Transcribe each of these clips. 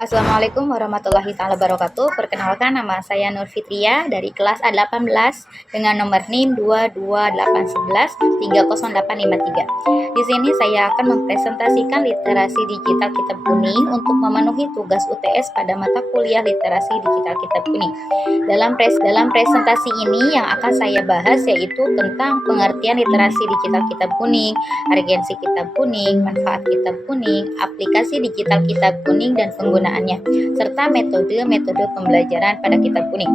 Assalamualaikum warahmatullahi taala wabarakatuh. Perkenalkan, nama saya Nur Fitria dari kelas A18 dengan nomor NIM 22811300853. Di sini saya akan mempresentasikan literasi digital kitab kuning untuk memenuhi tugas UTS pada mata kuliah literasi digital kitab kuning. Dalam presentasi ini yang akan saya bahas yaitu tentang pengertian literasi digital kitab kuning, urgensi kitab kuning, manfaat kitab kuning, aplikasi digital kitab kuning dan penggunaannya, serta metode-metode pembelajaran pada kitab kuning.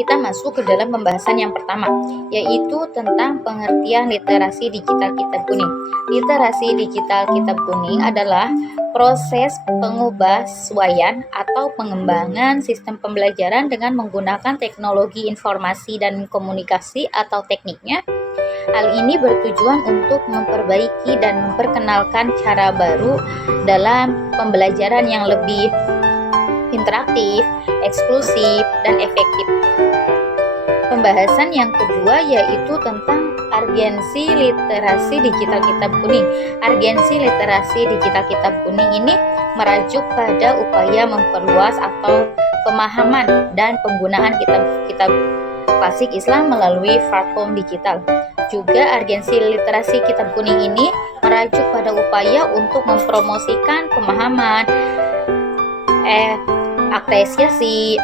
Kita masuk ke dalam pembahasan yang pertama, yaitu tentang pengertian literasi digital kitab kuning. Literasi digital kitab kuning adalah proses pengubahsuaian atau pengembangan sistem pembelajaran dengan menggunakan teknologi informasi dan komunikasi atau tekniknya. Hal ini bertujuan untuk memperbaiki dan memperkenalkan cara baru dalam pembelajaran yang lebih interaktif, eksklusif, dan efektif. Pembahasan yang kedua yaitu tentang urgensi literasi digital kitab kuning. Urgensi literasi digital kitab kuning ini merujuk pada upaya memperluas atau pemahaman dan penggunaan kitab-kitab klasik Islam melalui platform digital. Juga urgensi literasi kitab kuning ini merujuk pada upaya untuk mempromosikan pemahaman, apresiasi,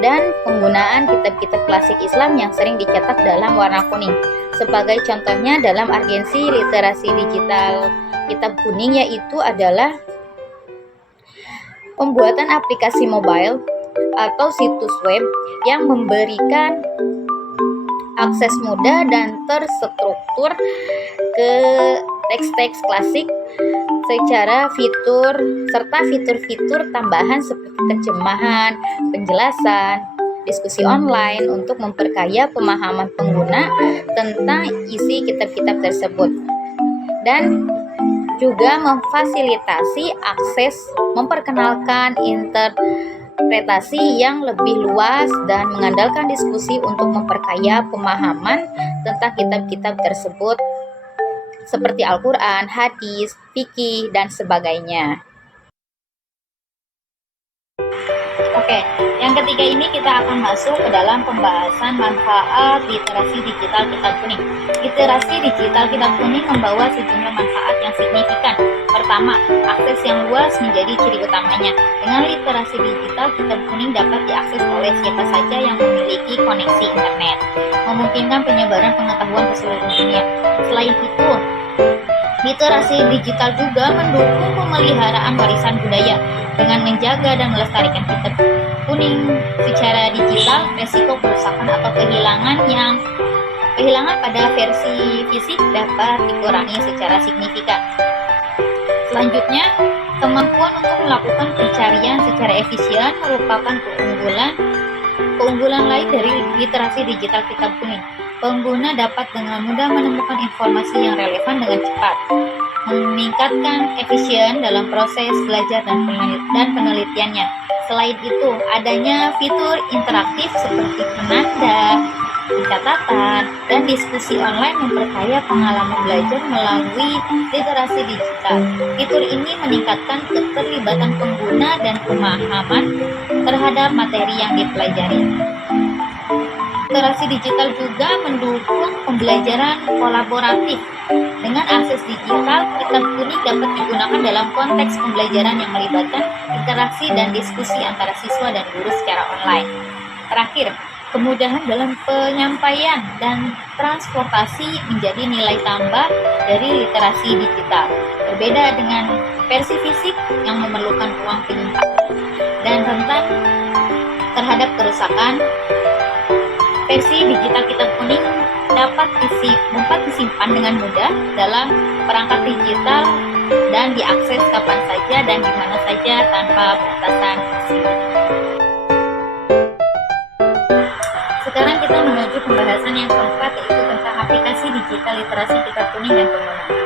dan penggunaan kitab-kitab klasik Islam yang sering dicetak dalam warna kuning. Sebagai contohnya dalam urgensi literasi digital kitab kuning yaitu adalah pembuatan aplikasi mobile atau situs web yang memberikan akses mudah dan terstruktur ke teks-teks klasik secara fitur serta fitur-fitur tambahan seperti terjemahan, penjelasan, diskusi online untuk memperkaya pemahaman pengguna tentang isi kitab-kitab tersebut, dan juga memfasilitasi akses, memperkenalkan interpretasi yang lebih luas dan mengandalkan diskusi untuk memperkaya pemahaman tentang kitab-kitab tersebut seperti Al-Quran, hadis, fikih, dan sebagainya. Oke, yang ketiga ini kita akan masuk ke dalam pembahasan manfaat literasi digital kitab kuning. Literasi digital kitab kuning membawa sejumlah manfaat yang signifikan. Pertama, akses yang luas menjadi ciri utamanya. Dengan literasi digital, kitab kuning dapat diakses oleh siapa saja yang memiliki koneksi internet, memungkinkan penyebaran pengetahuan ke seluruh dunia. Selain itu, literasi digital juga mendukung pemeliharaan warisan budaya. Dengan menjaga dan melestarikan kitab kuning secara digital, resiko kerusakan atau kehilangan pada versi fisik dapat dikurangi secara signifikan. Selanjutnya, kemampuan untuk melakukan pencarian secara efisien merupakan keunggulan lain dari literasi digital kitab kuning. Pengguna dapat dengan mudah menemukan informasi yang relevan dengan cepat, meningkatkan efisien dalam proses belajar dan penelitiannya. Selain itu, adanya fitur interaktif seperti penanda, catatan, dan diskusi online memperkaya pengalaman belajar melalui literasi digital. Fitur ini meningkatkan keterlibatan pengguna dan pemahaman terhadap materi yang dipelajari. Literasi digital juga mendukung pembelajaran kolaboratif. Dengan akses digital, kitab kuning dapat digunakan dalam konteks pembelajaran yang melibatkan interaksi dan diskusi antara siswa dan guru secara online. Terakhir, kemudahan dalam penyampaian dan transportasi menjadi nilai tambah dari literasi digital. Berbeda dengan versi fisik yang memerlukan ruang penyimpan dan rentan terhadap kerusakan, versi digital kitab kuning dapat disimpan dengan mudah dalam perangkat digital dan diakses kapan saja dan di mana saja tanpa batasan fisik. Sekarang kita menuju pembahasan yang keempat, yaitu tentang aplikasi digital literasi kitab kuning dan penggunaannya.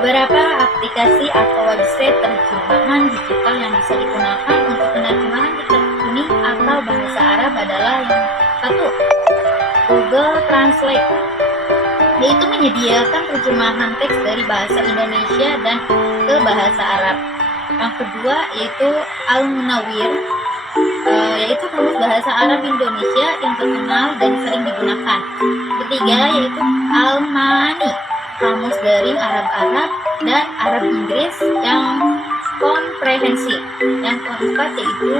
Beberapa aplikasi atau website terjemahan digital yang bisa digunakan untuk penerjemahan kitab kuning atau bahasa Arab adalah yang satu, Google Translate, yaitu menyediakan terjemahan teks dari bahasa Indonesia dan ke bahasa Arab. Yang kedua yaitu Al-Munawwir, yaitu kamus bahasa Arab Indonesia yang terkenal dan sering digunakan. Ketiga yaitu Al-Ma'ani, kamus daring Arab-Arab dan Arab Inggris yang komprehensif. Yang keempat yaitu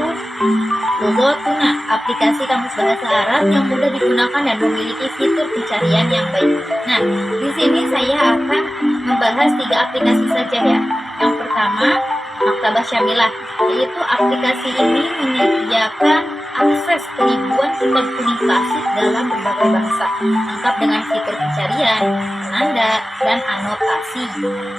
Lughatuna, aplikasi kamus bahasa Arab yang mudah digunakan dan memiliki fitur pencarian yang baik. Nah, di sini saya akan membahas 3 aplikasi saja ya. Yang pertama, Maktabah Syamilah, yaitu aplikasi ini menyediakan akses ke ribuan kitab kuning klasik dalam berbagai bahasa, lengkap dengan fitur pencarian, penanda, dan anotasi.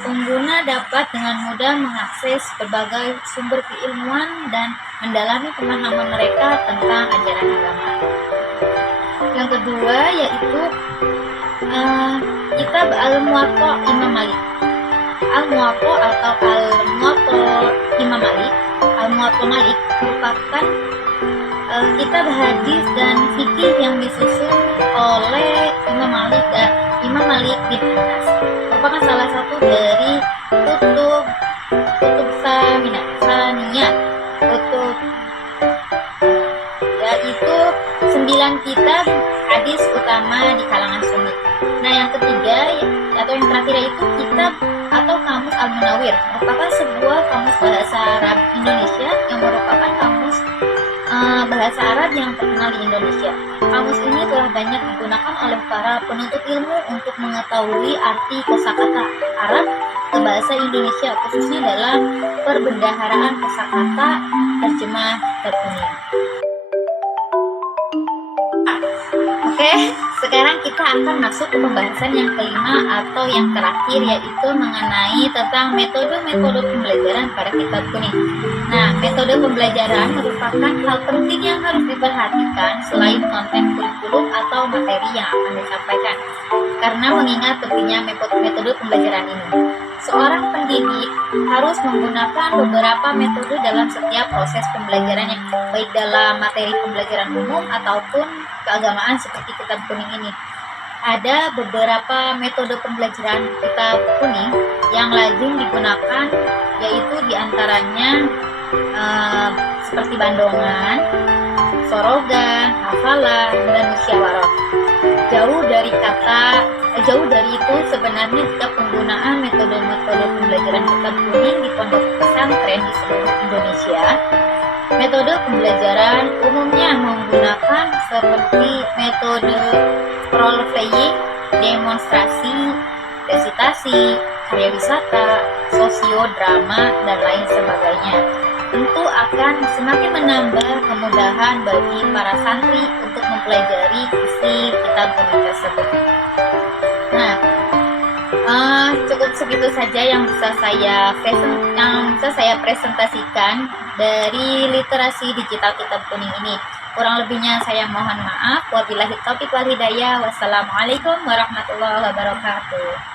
Pengguna dapat dengan mudah mengakses berbagai sumber keilmuan dan mendalami pemahaman mereka tentang ajaran agama. Yang kedua yaitu Kitab Al-Muwatta Imam Malik. Al-Muwatta atau Al-Muwatta Imam Malik, Al-Muwatta Malik merupakan kitab hadis dan fikih yang disusun oleh Imam Malik bin Anas. Merupakan salah satu dari kutub saniyah, yaitu 9 kitab hadis utama di kalangan Sunni. Nah, yang ketiga atau yang terakhir yaitu kitab atau kamus Al-Munawwir, merupakan sebuah kamus bahasa Arab Indonesia yang merupakan kamus bahasa Arab yang terkenal di Indonesia. Kamus ini telah banyak digunakan oleh para penuntut ilmu untuk mengetahui arti kosakata Arab ke bahasa Indonesia, khususnya dalam perbendaharaan kosakata terjemah kitab kuning. Oke, sekarang kita akan masuk ke pembahasan yang kelima atau yang terakhir, yaitu mengenai tentang metode-metode pembelajaran pada kitab kuning. Nah, metode pembelajaran merupakan hal penting yang harus diperhatikan selain konten kurikulum atau materi yang akan disampaikan, karena mengingat pentingnya metode pembelajaran ini. Seorang pendidik harus menggunakan beberapa metode dalam setiap proses pembelajarannya, baik dalam materi pembelajaran umum ataupun keagamaan seperti kitab kuning ini. Ada beberapa metode pembelajaran kitab kuning yang lazim digunakan, yaitu diantaranya seperti bandongan, sorogan, hafalan, dan musyawarah. Jauh dari itu sebenarnya jika penggunaan metode-metode pembelajaran kitab kuning di pondok pesantren di seluruh Indonesia, metode pembelajaran umumnya menggunakan seperti metode role playing, demonstrasi, resitasi, karya wisata, sosiodrama, dan lain sebagainya. Tentu akan semakin menambah kemudahan bagi para santri untuk mempelajari isi kitab kuning tersebut. Nah, cukup segitu saja yang bisa saya presentasikan dari literasi digital kitab kuning ini. Kurang lebihnya saya mohon maaf. Wabillahi taufiq wal hidayah. Wassalamualaikum warahmatullahi wabarakatuh.